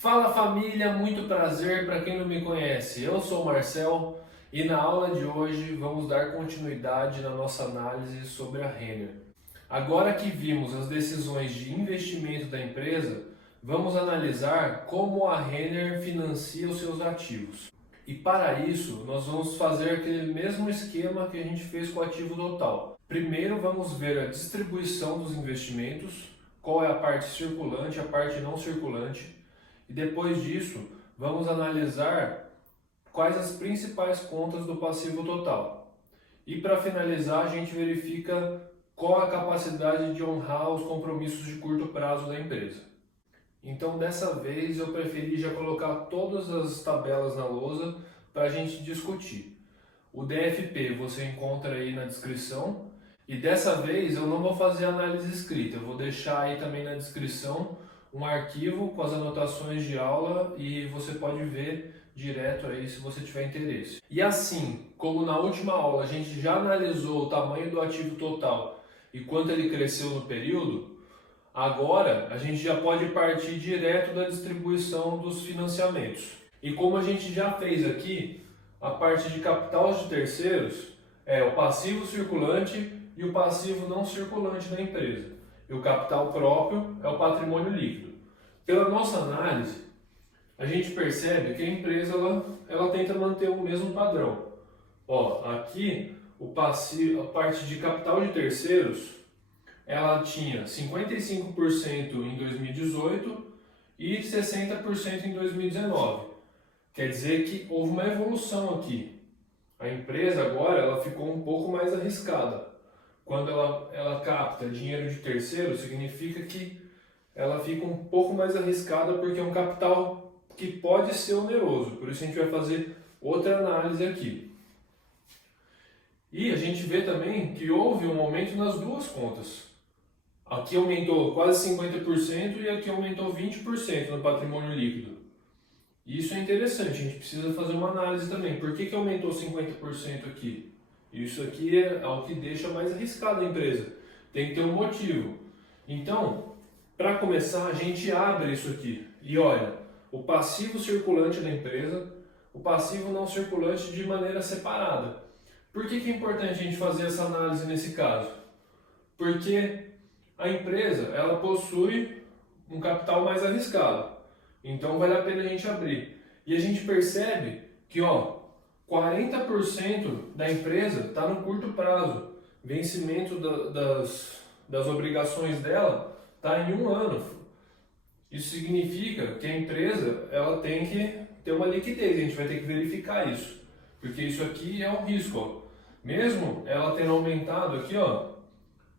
Fala família, muito prazer para quem não me conhece. Eu sou o Marcel e na aula de hoje vamos dar continuidade na nossa análise sobre a Renner. Agora que vimos as decisões de investimento da empresa, vamos analisar como a Renner financia os seus ativos. E para isso, nós vamos fazer aquele mesmo esquema que a gente fez com o ativo total. Primeiro vamos ver a distribuição dos investimentos, qual é a parte circulante, a parte não circulante. E depois disso, vamos analisar quais as principais contas do passivo total. E para finalizar, a gente verifica qual a capacidade de honrar os compromissos de curto prazo da empresa. Então, dessa vez, eu preferi já colocar todas as tabelas na lousa para a gente discutir. O DFP você encontra aí na descrição. E dessa vez eu não vou fazer análise escrita, eu vou deixar aí também na descrição um arquivo com as anotações de aula e você pode ver direto aí se você tiver interesse. E assim, como na última aula a gente já analisou o tamanho do ativo total e quanto ele cresceu no período, agora a gente já pode partir direto da distribuição dos financiamentos. E como a gente já fez aqui, a parte de capital de terceiros é o passivo circulante e o passivo não circulante da empresa. E o capital próprio é o patrimônio líquido. Pela nossa análise, a gente percebe que a empresa ela tenta manter o mesmo padrão. Ó, aqui o passivo, a parte de capital de terceiros, ela tinha 55% em 2018 e 60% em 2019. Quer dizer que houve uma evolução aqui. A empresa agora ela ficou um pouco mais arriscada. Quando ela capta dinheiro de terceiro, significa que ela fica um pouco mais arriscada porque é um capital que pode ser oneroso. Por isso a gente vai fazer outra análise aqui. E a gente vê também que houve um aumento nas duas contas. Aqui aumentou quase 50% e aqui aumentou 20% no patrimônio líquido. Isso é interessante, a gente precisa fazer uma análise também. Por que aumentou 50% aqui? Isso aqui é o que deixa mais arriscada a empresa. Tem que ter um motivo. Então, para começar, a gente abre isso aqui e olha o passivo circulante da empresa, o passivo não circulante de maneira separada. Por que é importante a gente fazer essa análise nesse caso? Porque a empresa ela possui um capital mais arriscado. Então, vale a pena a gente abrir. E a gente percebe que 40% da empresa está no curto prazo. Vencimento das obrigações dela está em 1 ano. Isso significa que a empresa ela tem que ter uma liquidez. A gente vai ter que verificar isso. Porque isso aqui é um risco. Ó. Mesmo ela tendo aumentado aqui,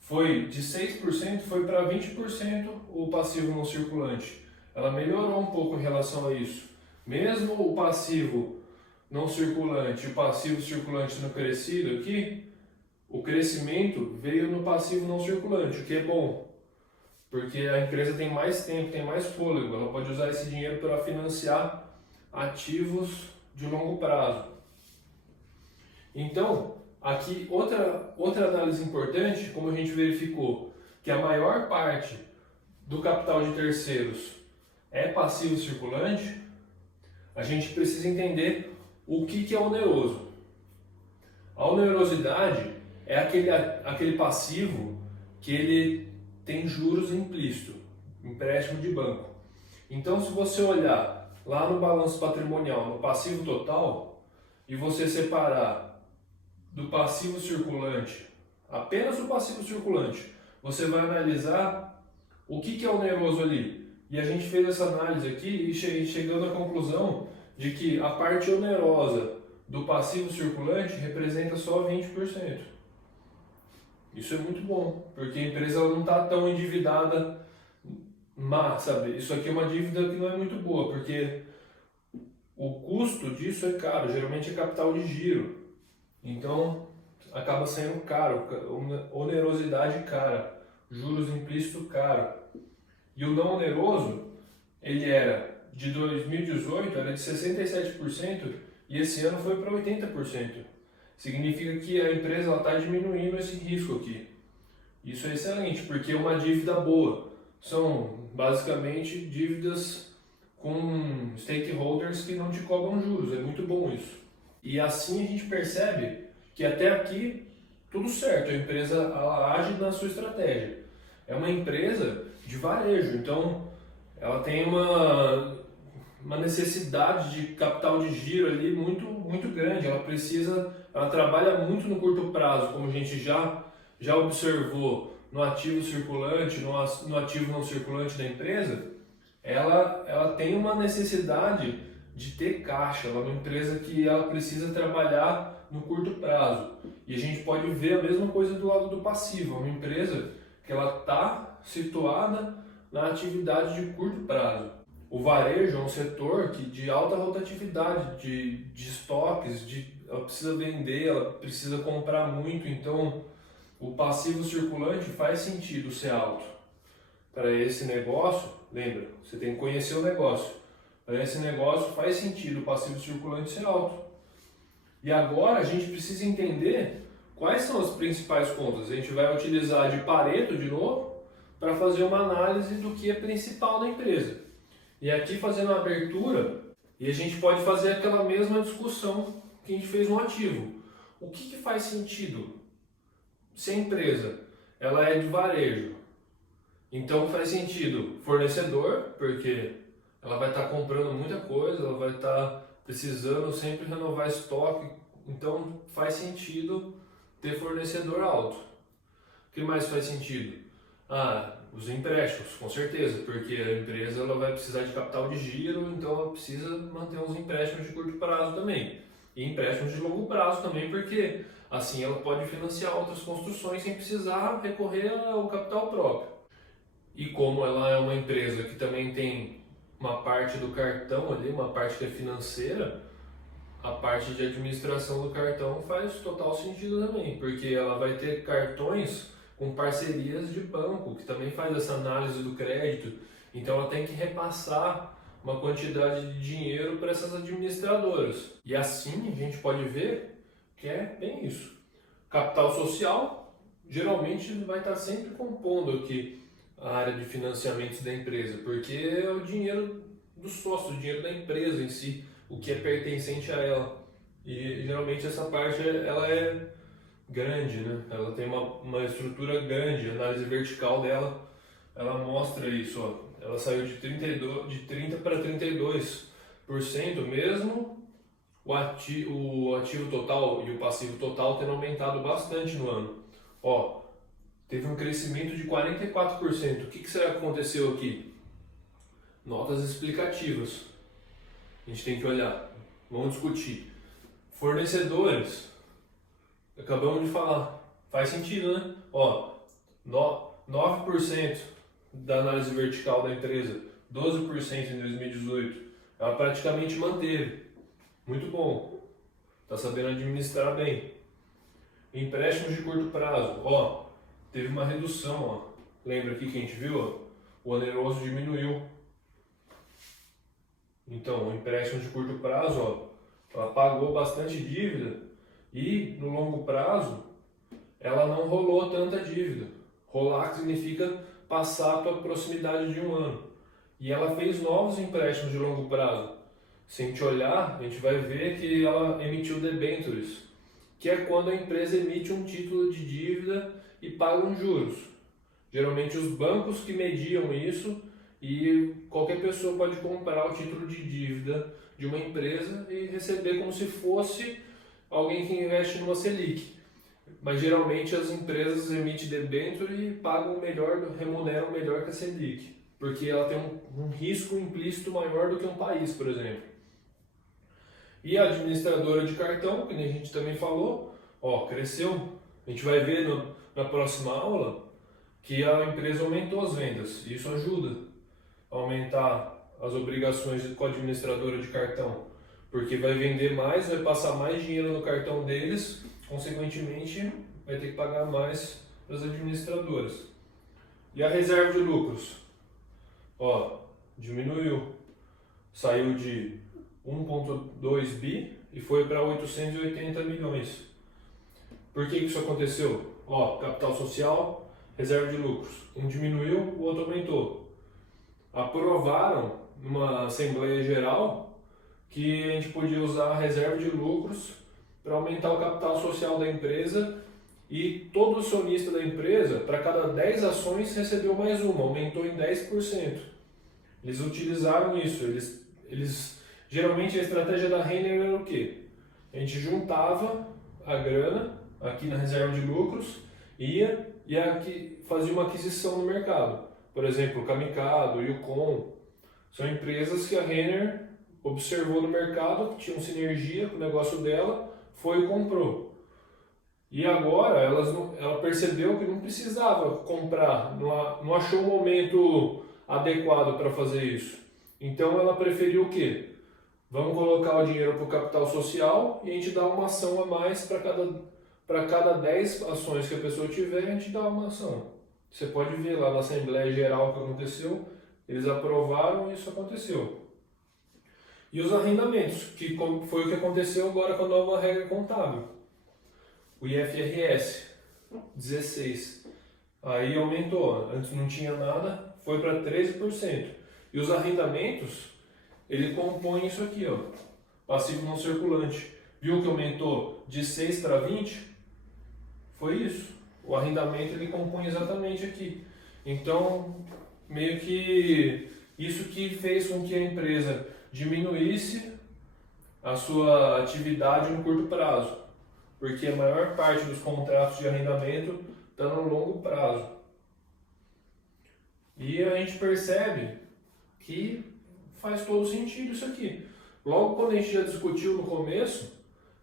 foi de 6% foi para 20% o passivo não circulante. Ela melhorou um pouco em relação a isso. Mesmo o passivo não circulante e o passivo circulante no crescido aqui, o crescimento veio no passivo não circulante, o que é bom, porque a empresa tem mais tempo, tem mais fôlego, ela pode usar esse dinheiro para financiar ativos de longo prazo. Então, aqui outra análise importante, como a gente verificou que a maior parte do capital de terceiros é passivo circulante, a gente precisa entender o que é oneroso. A onerosidade é aquele passivo que ele tem juros implícito, empréstimo de banco. Então, se você olhar lá no balanço patrimonial, no passivo total, e você separar do passivo circulante, apenas o passivo circulante, você vai analisar o que é oneroso ali. E a gente fez essa análise aqui e chegando à conclusão de que a parte onerosa do passivo circulante representa só 20%. Isso é muito bom, porque a empresa não está tão endividada, mas, sabe, isso aqui é uma dívida que não é muito boa, porque o custo disso é caro, geralmente é capital de giro, então acaba saindo caro, onerosidade cara, juros implícitos caro. E o não oneroso, ele era de 2018, era de 67% e esse ano foi para 80%. Significa que a empresa está diminuindo esse risco aqui. Isso é excelente, porque é uma dívida boa. São basicamente dívidas com stakeholders que não te cobram juros. É muito bom isso. E assim a gente percebe que até aqui tudo certo, a empresa ela age na sua estratégia. É uma empresa de varejo, então ela tem uma necessidade de capital de giro ali muito grande. Ela trabalha muito no curto prazo, como a gente já observou no ativo circulante, no ativo não circulante da empresa. Ela tem uma necessidade de ter caixa. Ela é uma empresa que ela precisa trabalhar no curto prazo. E a gente pode ver a mesma coisa do lado do passivo. É uma empresa que ela está situada na atividade de curto prazo. O varejo é um setor de alta rotatividade, de estoques, ela precisa vender, ela precisa comprar muito, então o passivo circulante faz sentido ser alto. Para esse negócio, lembra, você tem que conhecer o negócio. Para esse negócio faz sentido o passivo circulante ser alto. E agora a gente precisa entender quais são as principais contas. A gente vai utilizar de Pareto de novo para fazer uma análise do que é principal da empresa. E aqui fazendo a abertura, e a gente pode fazer aquela mesma discussão que a gente fez no ativo. O que faz sentido? Se a empresa ela é de varejo, então faz sentido fornecedor, porque ela vai estar comprando muita coisa, ela vai estar precisando sempre renovar estoque, então faz sentido ter fornecedor alto. O que mais faz sentido? Os empréstimos, com certeza, porque a empresa ela vai precisar de capital de giro, então ela precisa manter uns empréstimos de curto prazo também. E empréstimos de longo prazo também, porque assim ela pode financiar outras construções sem precisar recorrer ao capital próprio. E como ela é uma empresa que também tem uma parte do cartão ali, uma parte que é financeira, a parte de administração do cartão faz total sentido também, porque ela vai ter cartões com parcerias de banco, que também faz essa análise do crédito, então ela tem que repassar uma quantidade de dinheiro para essas administradoras. E assim a gente pode ver que é bem isso. Capital social, geralmente vai estar sempre compondo aqui a área de financiamentos da empresa, porque é o dinheiro do sócio, o dinheiro da empresa em si, o que é pertencente a ela. E geralmente essa parte ela é grande, né? Ela tem uma estrutura grande, a análise vertical dela, ela mostra isso, ó. Ela saiu de 30 para 32%, mesmo o ativo total e o passivo total tendo aumentado bastante no ano. Ó, teve um crescimento de 44%. O que será que aconteceu aqui? Notas explicativas. A gente tem que olhar. Vamos discutir. Fornecedores. Acabamos de falar. Faz sentido, né? Ó, 9% da análise vertical da empresa, 12% em 2018. Ela praticamente manteve. Muito bom. Está sabendo administrar bem. Empréstimos de curto prazo. Ó, teve uma redução. Ó. Lembra aqui que a gente viu? Ó? O oneroso diminuiu. Então, o empréstimo de curto prazo, ó, ela pagou bastante dívida e no longo prazo ela não rolou tanta dívida. Rolar significa passar para a proximidade de um ano. E ela fez novos empréstimos de longo prazo. Se a gente olhar, a gente vai ver que ela emitiu debentures, que é quando a empresa emite um título de dívida e paga uns juros. Geralmente os bancos que mediam isso, e qualquer pessoa pode comprar o título de dívida de uma empresa e receber como se fosse alguém que investe numa Selic. Mas geralmente as empresas emitem debênture e pagam melhor, remuneram melhor que a Selic, porque ela tem um risco implícito maior do que um país, por exemplo. E a administradora de cartão, que a gente também falou, ó, cresceu. A gente vai ver na próxima aula que a empresa aumentou as vendas. Isso ajuda a aumentar as obrigações com a administradora de cartão, porque vai vender mais, vai passar mais dinheiro no cartão deles, consequentemente vai ter que pagar mais para as administradoras. E a reserva de lucros? Ó, diminuiu. Saiu de 1,2 bi e foi para 880 milhões. Por que isso aconteceu? Ó, capital social, reserva de lucros. Um diminuiu, o outro aumentou. Aprovaram numa assembleia geral que a gente podia usar a reserva de lucros para aumentar o capital social da empresa e todo acionista da empresa, para cada 10 ações, recebeu mais uma, aumentou em 10%. Eles utilizaram isso, geralmente a estratégia da Renner era o quê? A gente juntava a grana aqui na reserva de lucros, ia e aqui fazia uma aquisição no mercado. Por exemplo, o Camicado, o Yukon, são empresas que a Renner observou no mercado, que tinham sinergia com o negócio dela, foi e comprou. E agora ela percebeu que não precisava comprar, não achou o momento adequado para fazer isso. Então ela preferiu o quê? Vamos colocar o dinheiro para o capital social e a gente dá uma ação a mais para cada 10 ações que a pessoa tiver, a gente dá uma ação. Você pode ver lá na Assembleia Geral o que aconteceu, eles aprovaram e isso aconteceu. E os arrendamentos, que foi o que aconteceu agora com a nova regra contábil. O IFRS 16. Aí aumentou, antes não tinha nada, foi para 13%. E os arrendamentos, ele compõe isso aqui, ó, passivo não circulante. Viu que aumentou de 6 para 20? Foi isso. O arrendamento ele compõe exatamente aqui. Então, meio que isso que fez com que a empresa diminuísse a sua atividade no curto prazo, porque a maior parte dos contratos de arrendamento está no longo prazo. E a gente percebe que faz todo sentido isso aqui. Logo quando a gente já discutiu no começo,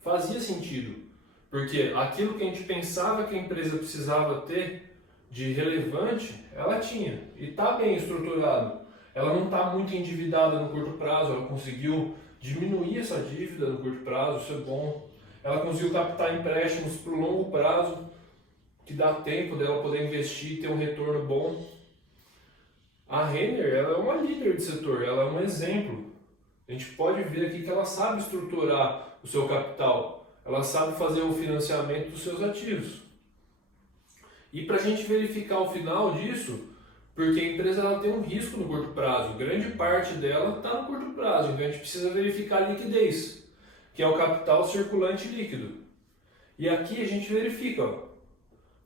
fazia sentido, porque aquilo que a gente pensava que a empresa precisava ter de relevante, ela tinha, e está bem estruturado. Ela não está muito endividada no curto prazo, ela conseguiu diminuir essa dívida no curto prazo, isso é bom. Ela conseguiu captar empréstimos para o longo prazo, que dá tempo dela poder investir e ter um retorno bom. A Renner, ela é uma líder de setor, ela é um exemplo. A gente pode ver aqui que ela sabe estruturar o seu capital, ela sabe fazer o financiamento dos seus ativos. E para a gente verificar o final disso, porque a empresa ela tem um risco no curto prazo, grande parte dela está no curto prazo, então a gente precisa verificar a liquidez, que é o capital circulante líquido. E aqui a gente verifica, ó,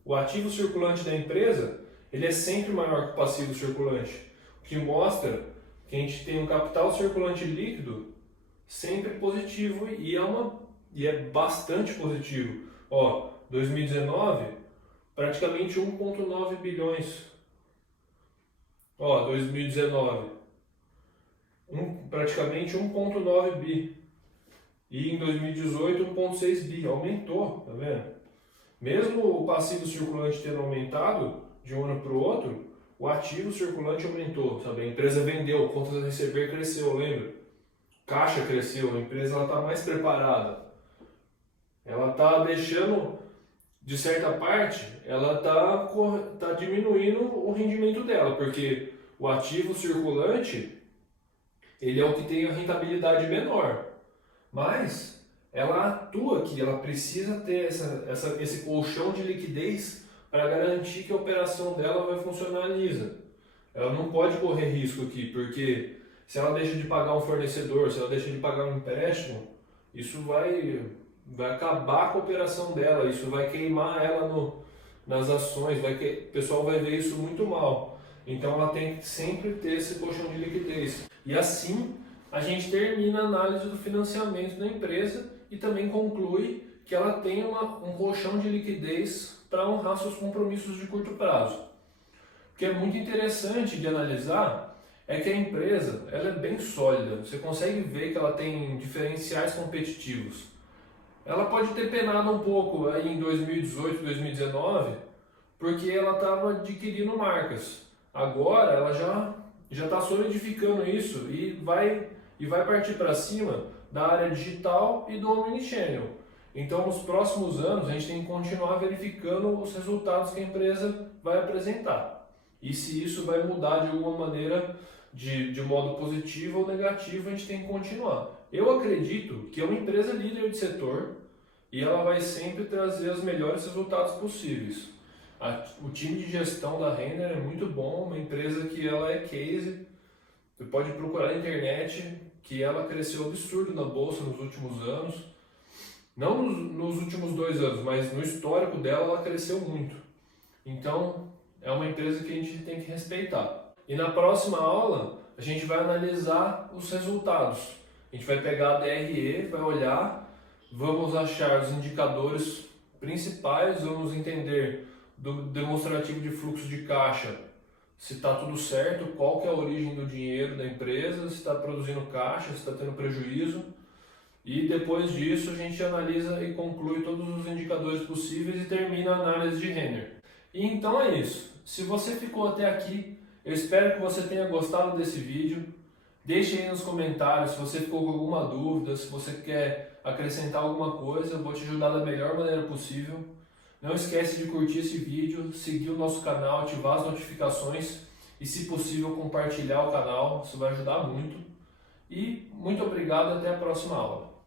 o ativo circulante da empresa, ele é sempre maior que o passivo circulante, o que mostra que a gente tem um capital circulante líquido sempre positivo e é bastante positivo. Ó, 2019, praticamente 1,9 bilhões. Ó, 2019, praticamente 1,9 bi. E em 2018, 1,6 bi. Aumentou, tá vendo? Mesmo o passivo circulante tendo aumentado de um ano para o outro, o ativo circulante aumentou, sabe? A empresa vendeu, contas a receber cresceu, lembra? Caixa cresceu, a empresa está mais preparada. Ela está deixando, de certa parte, ela tá diminuindo o rendimento dela, porque o ativo circulante, ele é o que tem a rentabilidade menor. Mas ela atua aqui, ela precisa ter esse colchão de liquidez para garantir que a operação dela vai funcionar lisa. Ela não pode correr risco aqui, porque se ela deixa de pagar um fornecedor, se ela deixa de pagar um empréstimo, isso vai acabar com a operação dela, isso vai queimar ela nas ações, o pessoal vai ver isso muito mal. Então ela tem que sempre ter esse colchão de liquidez. E assim a gente termina a análise do financiamento da empresa e também conclui que ela tem um colchão de liquidez para honrar seus compromissos de curto prazo. O que é muito interessante de analisar é que a empresa ela é bem sólida, você consegue ver que ela tem diferenciais competitivos. Ela pode ter penado um pouco aí em 2018, 2019, porque ela estava adquirindo marcas. Agora ela já está solidificando isso e vai partir para cima da área digital e do Omnichannel. Então, nos próximos anos, a gente tem que continuar verificando os resultados que a empresa vai apresentar. E se isso vai mudar de alguma maneira, de modo positivo ou negativo, a gente tem que continuar. Eu acredito que é uma empresa líder de setor e ela vai sempre trazer os melhores resultados possíveis. O time de gestão da Renner é muito bom, uma empresa que ela é case, Você pode procurar na internet que ela cresceu absurdo na bolsa nos últimos anos. Não nos últimos 2 anos, mas no histórico dela ela cresceu muito. Então é uma empresa que a gente tem que respeitar. E na próxima aula a gente vai analisar os resultados. A gente vai pegar a DRE, vai olhar, vamos achar os indicadores principais, vamos entender do demonstrativo de fluxo de caixa, se está tudo certo, qual que é a origem do dinheiro da empresa, se está produzindo caixa, se está tendo prejuízo. E depois disso a gente analisa e conclui todos os indicadores possíveis e termina a análise de Renner. E então é isso. Se você ficou até aqui, eu espero que você tenha gostado desse vídeo. Deixe aí nos comentários se você ficou com alguma dúvida, se você quer acrescentar alguma coisa, eu vou te ajudar da melhor maneira possível. Não esquece de curtir esse vídeo, seguir o nosso canal, ativar as notificações e, se possível, compartilhar o canal, isso vai ajudar muito. E muito obrigado e até a próxima aula.